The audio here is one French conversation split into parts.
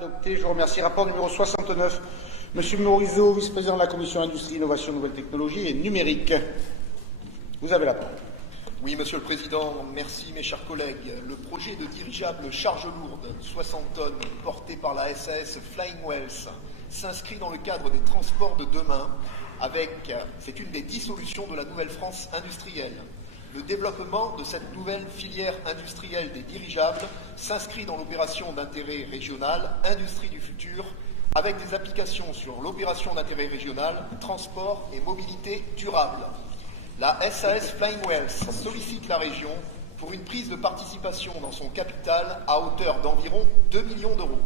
Adopté. Je vous remercie. Rapport numéro 69. Monsieur Morisot, vice-président de la Commission Industrie, Innovation, Nouvelles Technologies et Numérique. Vous avez la parole. Oui, Monsieur le Président, merci mes chers collègues. Le projet de dirigeable charge lourde, 60 tonnes, porté par la SAS Flying Wells, s'inscrit dans le cadre des transports de demain c'est une des 10 solutions de la nouvelle France industrielle. Le développement de cette nouvelle filière industrielle des dirigeables s'inscrit dans l'opération d'intérêt régional Industrie du futur, avec des applications sur l'opération d'intérêt régional, transport et mobilité durable. La SAS Flying Wells sollicite la région pour une prise de participation dans son capital à hauteur d'environ 2 millions d'euros.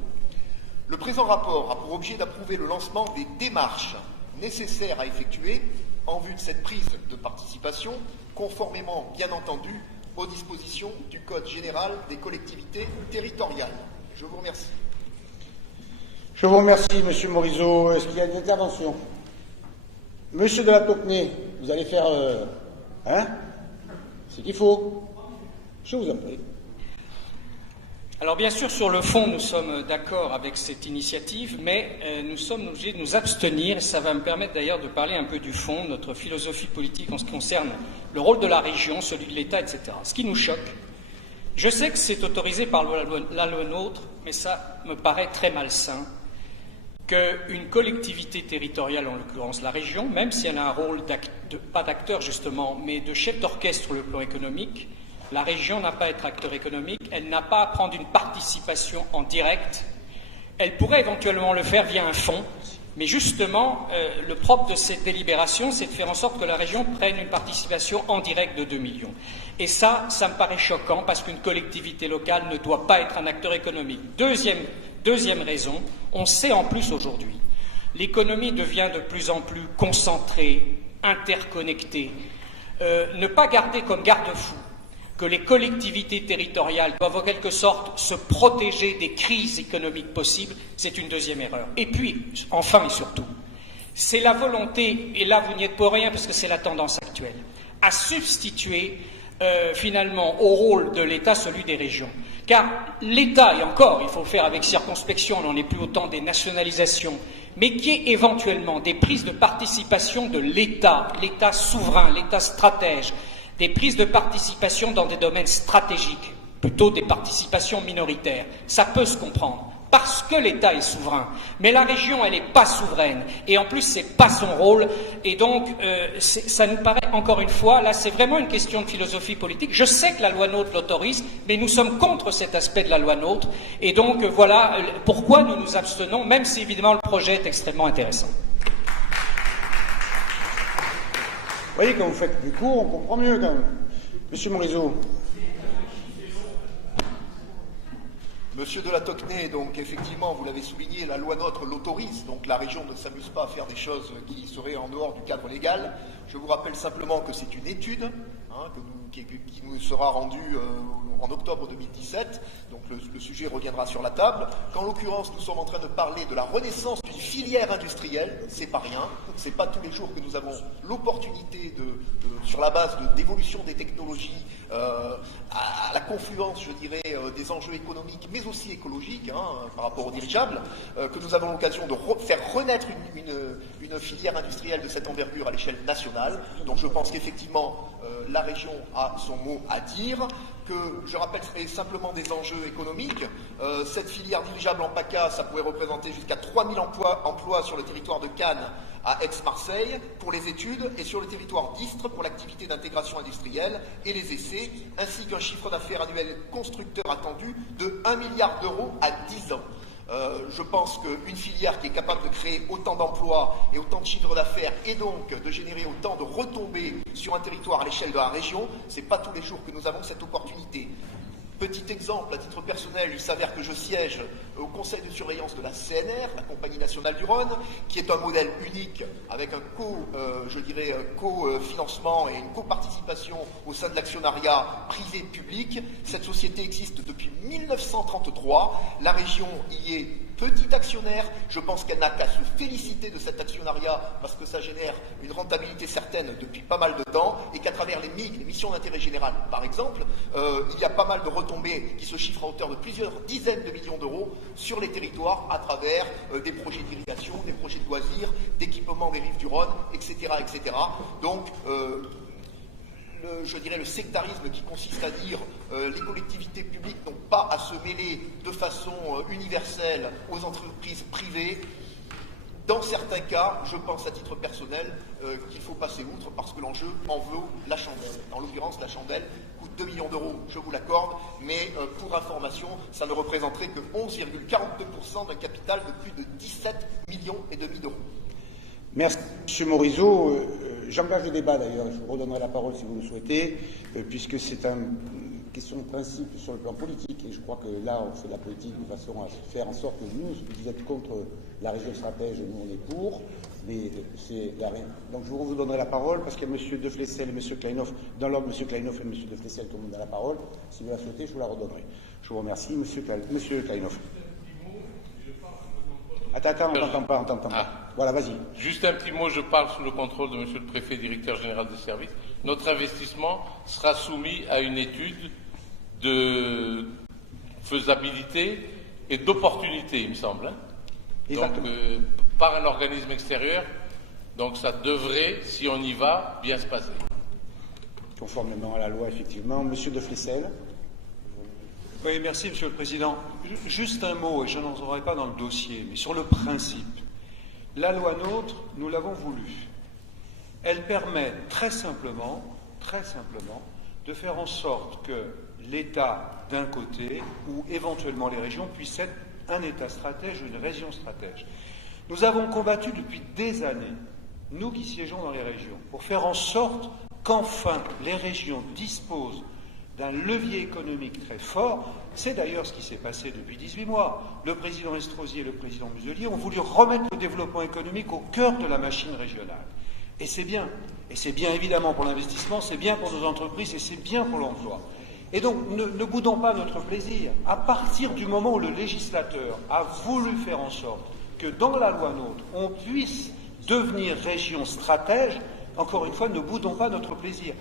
Le présent rapport a pour objet d'approuver le lancement des démarches nécessaires à effectuer en vue de cette prise de participation, conformément, bien entendu, aux dispositions du Code général des collectivités territoriales. Je vous remercie. Je vous remercie, Monsieur Morisot. Est-ce qu'il y a une intervention? Monsieur de la Tocnay, vous allez faire... ce qu'il faut. Je vous en prie. Alors bien sûr, sur le fond, nous sommes d'accord avec cette initiative, mais nous sommes obligés de nous abstenir, et ça va me permettre d'ailleurs de parler un peu du fond, notre philosophie politique en ce qui concerne le rôle de la région, celui de l'État, etc. Ce qui nous choque, je sais que c'est autorisé par la loi NOTRe, mais ça me paraît très malsain qu'une collectivité territoriale, en l'occurrence la région, même si elle a un rôle pas d'acteur justement, mais de chef d'orchestre sur le plan économique, la région n'a pas à être acteur économique, elle n'a pas à prendre une participation en direct, elle pourrait éventuellement le faire via un fonds, mais justement, le propre de cette délibération, c'est de faire en sorte que la région prenne une participation en direct de 2 millions. Et ça me paraît choquant, parce qu'une collectivité locale ne doit pas être un acteur économique. Deuxième raison, on sait en plus aujourd'hui, l'économie devient de plus en plus concentrée, interconnectée. Ne pas garder comme garde-fou que les collectivités territoriales doivent en quelque sorte se protéger des crises économiques possibles, c'est une deuxième erreur. Et puis, enfin et surtout, c'est la volonté, et là vous n'y êtes pour rien parce que c'est la tendance actuelle, à substituer finalement au rôle de l'État celui des régions. Car l'État, et encore, il faut le faire avec circonspection, on n'en est plus au temps des nationalisations, mais qui est éventuellement des prises de participation de l'État, l'État souverain, l'État stratège, des prises de participation dans des domaines stratégiques, plutôt des participations minoritaires. Ça peut se comprendre, parce que l'État est souverain. Mais la région, elle n'est pas souveraine. Et en plus, ce n'est pas son rôle. Et donc, ça nous paraît, encore une fois, là, c'est vraiment une question de philosophie politique. Je sais que la loi NOTRe l'autorise, mais nous sommes contre cet aspect de la loi NOTRe. Et donc, voilà pourquoi nous nous abstenons, même si, évidemment, le projet est extrêmement intéressant. Vous voyez, quand vous faites plus court, on comprend mieux quand même. Monsieur Morisot. Monsieur de la Tocnay, donc effectivement, vous l'avez souligné, la loi NOTRe l'autorise, donc la région ne s'amuse pas à faire des choses qui seraient en dehors du cadre légal. Je vous rappelle simplement que c'est une étude qui nous sera rendue en octobre 2017, donc le sujet reviendra sur la table. Qu'en l'occurrence, nous sommes en train de parler de la renaissance d'une filière industrielle, c'est pas rien, c'est pas tous les jours que nous avons l'opportunité sur la base d'évolution des technologies, à la confluence, je dirais, des enjeux économiques, mais aussi écologiques, par rapport aux dirigeables, que nous avons l'occasion de faire renaître une filière industrielle de cette envergure à l'échelle nationale. Donc je pense qu'effectivement, la région a son mot à dire, que je rappellerai simplement des enjeux économiques. Cette filière dirigeable en PACA, ça pourrait représenter jusqu'à 3000 emplois sur le territoire de Cannes à Aix-Marseille pour les études et sur le territoire d'Istres pour l'activité d'intégration industrielle et les essais, ainsi qu'un chiffre d'affaires annuel constructeur attendu de 1 milliard d'euros à 10 ans. Je pense qu'une filière qui est capable de créer autant d'emplois et autant de chiffres d'affaires et donc de générer autant de retombées sur un territoire à l'échelle de la région, ce n'est pas tous les jours que nous avons cette opportunité. Petit exemple, à titre personnel, il s'avère que je siège au conseil de surveillance de la CNR, la Compagnie nationale du Rhône, qui est un modèle unique avec un co-financement et une coparticipation au sein de l'actionnariat privé-public. Cette société existe depuis 1933. La région y est petite actionnaire. Je pense qu'elle n'a qu'à se féliciter de cet actionnariat parce que ça génère une rentabilité certaine depuis pas mal de temps et qu'à travers les MIG, les missions d'intérêt général par exemple, il y a pas mal de retombées qui se chiffrent à hauteur de plusieurs dizaines de millions d'euros sur les territoires à travers des projets d'irrigation, des projets de loisirs, d'équipement des rives du Rhône, etc. etc. Donc, je dirais le sectarisme qui consiste à dire les collectivités publiques n'ont pas à se mêler de façon universelle aux entreprises privées. Dans certains cas, je pense à titre personnel qu'il faut passer outre parce que l'enjeu en vaut la chandelle. En l'occurrence, la chandelle coûte 2 millions d'euros, je vous l'accorde, mais pour information, ça ne représenterait que 11,42% d'un capital de plus de 17 millions et demi d'euros. Merci, M. Morisot. J'engage le débat d'ailleurs, je vous redonnerai la parole si vous le souhaitez, puisque c'est une question de principe sur le plan politique, et je crois que là, on fait de la politique de façon à faire en sorte que vous êtes contre la région stratège, nous on est pour, mais c'est la rien. Donc je vous donnerai la parole, parce qu'il y a M. De Flessel et M. Kleinhoff, dans l'ordre M. Kleinhoff et M. De Flessel, tout le monde a la parole. Si vous la souhaitez, je vous la redonnerai. Je vous remercie, M. Kleinhoff. Attends, on t'entend pas. Voilà, vas-y. Juste un petit mot, je parle sous le contrôle de Monsieur le Préfet, directeur général des services. Notre investissement sera soumis à une étude de faisabilité et d'opportunité, il me semble. Donc, par un organisme extérieur. Donc, ça devrait, si on y va, bien se passer. Conformément à la loi, effectivement. Monsieur De Flessel. Oui, merci, Monsieur le Président. Juste un mot, et je n'en aurai pas dans le dossier, mais sur le principe. La loi NOTRe, nous l'avons voulu. Elle permet très simplement, de faire en sorte que l'État, d'un côté, ou éventuellement les régions, puissent être un État stratège ou une région stratège. Nous avons combattu depuis des années, nous qui siégeons dans les régions, pour faire en sorte qu'enfin les régions disposent d'un levier économique très fort. C'est d'ailleurs ce qui s'est passé depuis 18 mois. Le président Estrosi et le président Muselier ont voulu remettre le développement économique au cœur de la machine régionale. Et c'est bien. Et c'est bien évidemment pour l'investissement, c'est bien pour nos entreprises et c'est bien pour l'emploi. Et donc, ne boudons pas notre plaisir. À partir du moment où le législateur a voulu faire en sorte que dans la loi NOTRe, on puisse devenir région stratège, encore une fois, ne boudons pas notre plaisir.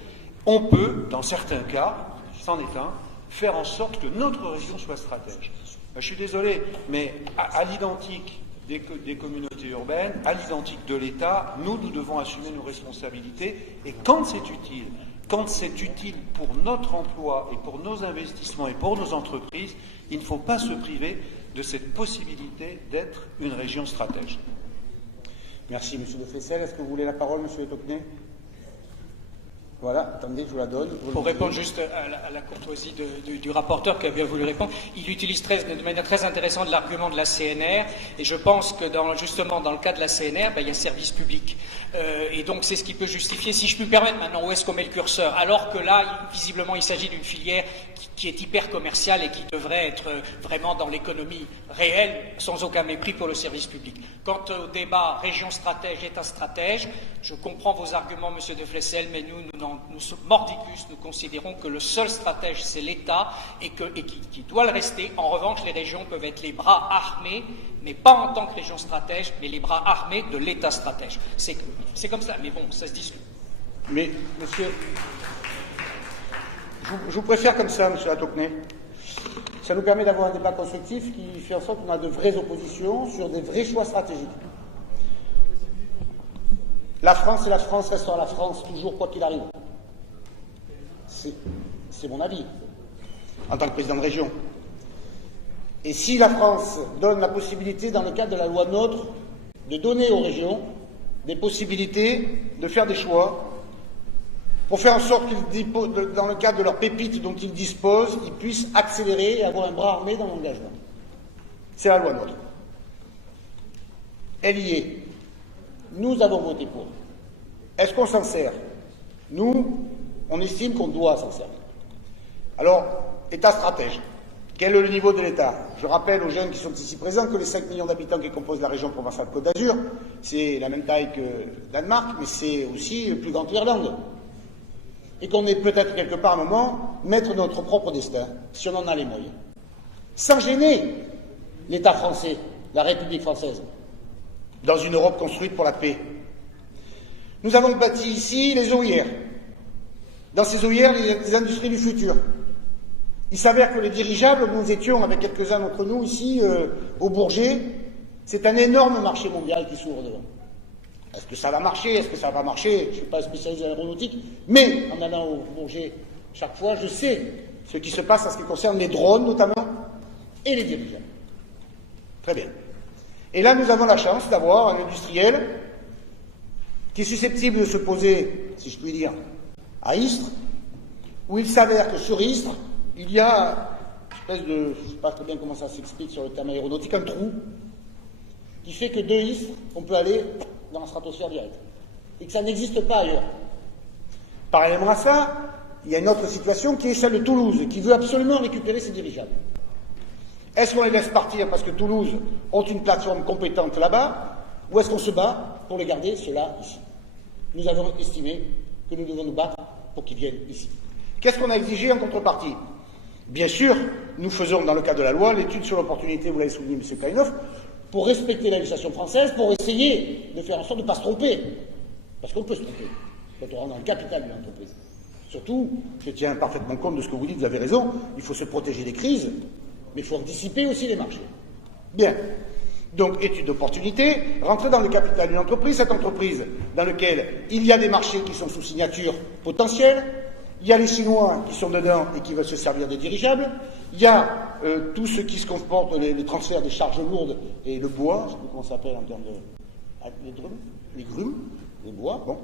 On peut, dans certains cas, c'en est un, faire en sorte que notre région soit stratège. Je suis désolé, mais à l'identique des communautés urbaines, à l'identique de l'État, nous devons assumer nos responsabilités. Et quand c'est utile pour notre emploi et pour nos investissements et pour nos entreprises, il ne faut pas se priver de cette possibilité d'être une région stratège. Merci, M. De Flessel. Est-ce que vous voulez la parole, M. Le Tocquenay ? Voilà, attendez, je vous la donne. Pour répondre juste à la courtoisie du rapporteur qui a bien voulu répondre, il utilise de manière très intéressante l'argument de la CNR, et je pense que justement dans le cas de la CNR, il y a service public. Et donc c'est ce qui peut justifier, si je puis me permettre maintenant, où est-ce qu'on met le curseur, alors que là, visiblement, il s'agit d'une filière qui est hyper commerciale et qui devrait être vraiment dans l'économie réelle, sans aucun mépris pour le service public. Quant au débat région stratège, État stratège, je comprends vos arguments, Monsieur De Flessel, mais nous mordicus, nous considérons que le seul stratège, c'est l'État et qui doit le rester. En revanche, les régions peuvent être les bras armés, mais pas en tant que région stratège, mais les bras armés de l'État stratège. C'est comme ça, mais bon, ça se discute. Mais, monsieur, je vous préfère comme ça, monsieur Latocné. Ça nous permet d'avoir un débat constructif qui fait en sorte qu'on a de vraies oppositions sur des vrais choix stratégiques. La France et la France restera la France, toujours quoi qu'il arrive. C'est mon avis, en tant que président de région. Et si la France donne la possibilité, dans le cadre de la loi NOTRe, de donner aux régions des possibilités de faire des choix, pour faire en sorte qu'ils, dans le cadre de leurs pépites dont ils disposent, ils puissent accélérer et avoir un bras armé dans l'engagement. C'est la loi NOTRe. Elle y est. Nous avons voté pour. Est-ce qu'on s'en sert? Nous, on estime qu'on doit s'en servir. Alors, État stratège. Quel est le niveau de l'État? Je rappelle aux jeunes qui sont ici présents que les 5 millions d'habitants qui composent la région Provence-Alpes-Côte d'Azur, c'est la même taille que Danemark, mais c'est aussi plus grand que l'Irlande. Et qu'on est peut-être quelque part à un moment maître de notre propre destin, si on en a les moyens. Sans gêner l'État français, la République française, dans une Europe construite pour la paix. Nous avons bâti ici les OIR. Dans ces OIR, les industries du futur. Il s'avère que les dirigeables, nous étions avec quelques-uns d'entre nous ici au Bourget, c'est un énorme marché mondial qui s'ouvre devant. Est-ce que ça va marcher? Est-ce que ça va pas marcher? Je ne suis pas spécialiste de l'aéronautique, mais en allant au Bourget chaque fois, je sais ce qui se passe en ce qui concerne les drones notamment et les dirigeables. Très bien. Et là, nous avons la chance d'avoir un industriel qui est susceptible de se poser, si je puis dire, à Istres, où il s'avère que sur Istres, il y a une espèce de, je ne sais pas très bien comment ça s'explique sur le terme aéronautique, un trou, qui fait que de Istres, on peut aller dans la stratosphère directe, et que ça n'existe pas ailleurs. Parallèlement à ça, il y a une autre situation qui est celle de Toulouse, qui veut absolument récupérer ses dirigeables. Est-ce qu'on les laisse partir parce que Toulouse ont une plateforme compétente là-bas, ou est-ce qu'on se bat pour les garder, ceux-là, ici? Nous avons estimé que nous devons nous battre pour qu'ils viennent ici. Qu'est-ce qu'on a exigé en contrepartie? Bien sûr, nous faisons dans le cadre de la loi l'étude sur l'opportunité, vous l'avez souligné, M. Kainov, pour respecter la législation française, pour essayer de faire en sorte de ne pas se tromper. Parce qu'on peut se tromper quand on rentre dans le capital d'une entreprise. Surtout, je tiens parfaitement compte de ce que vous dites, vous avez raison, il faut se protéger des crises, mais il faut anticiper aussi les marchés. Bien. Donc, étude d'opportunité, rentrer dans le capital d'une entreprise, cette entreprise dans laquelle il y a des marchés qui sont sous signature potentielle, il y a les Chinois qui sont dedans et qui veulent se servir des dirigeables, il y a tout ce qui se comporte, les transferts des charges lourdes et le bois, je ne sais plus comment ça s'appelle en termes de... les grumes, les bois, bon.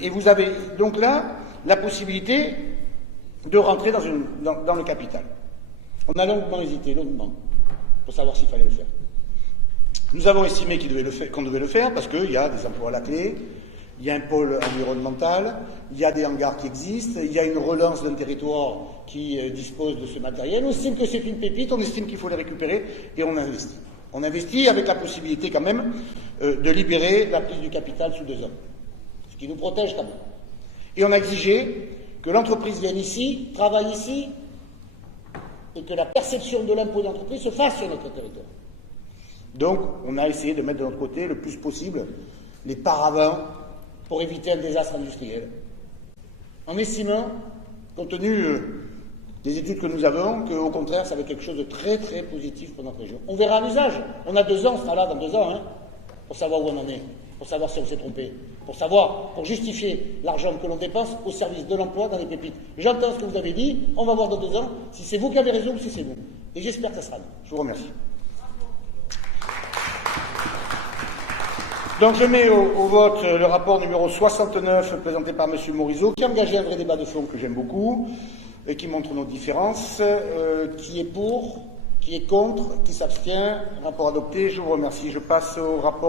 Et vous avez donc là la possibilité de rentrer dans le capital. On a longuement hésité, pour savoir s'il fallait le faire. Nous avons estimé qu'on devait le faire parce qu'il y a des emplois à la clé, il y a un pôle environnemental, il y a des hangars qui existent, il y a une relance d'un territoire qui dispose de ce matériel. On estime que c'est une pépite, on estime qu'il faut les récupérer et on investit. On investit avec la possibilité quand même de libérer la prise du capital sous 2 ans, ce qui nous protège quand même. Et on a exigé que l'entreprise vienne ici, travaille ici, et que la perception de l'impôt d'entreprise se fasse sur notre territoire. Donc, on a essayé de mettre de notre côté le plus possible les paravents pour éviter un désastre industriel, en estimant, compte tenu des études que nous avons, qu'au contraire, ça va être quelque chose de très très positif pour notre région. On verra l'usage. On a 2 ans, on sera là dans 2 ans, pour savoir où on en est, pour savoir si on s'est trompé, pour justifier l'argent que l'on dépense au service de l'emploi dans les pépites. J'entends ce que vous avez dit, on va voir dans 2 ans si c'est vous qui avez raison ou si c'est nous. Et j'espère que ça sera nous. Je vous remercie. Donc je mets au vote le rapport numéro 69 présenté par M. Morisot, qui a engagé un vrai débat de fond que j'aime beaucoup et qui montre nos différences. Qui est pour, qui est contre, qui s'abstient. Rapport adopté. Je vous remercie. Je passe au rapport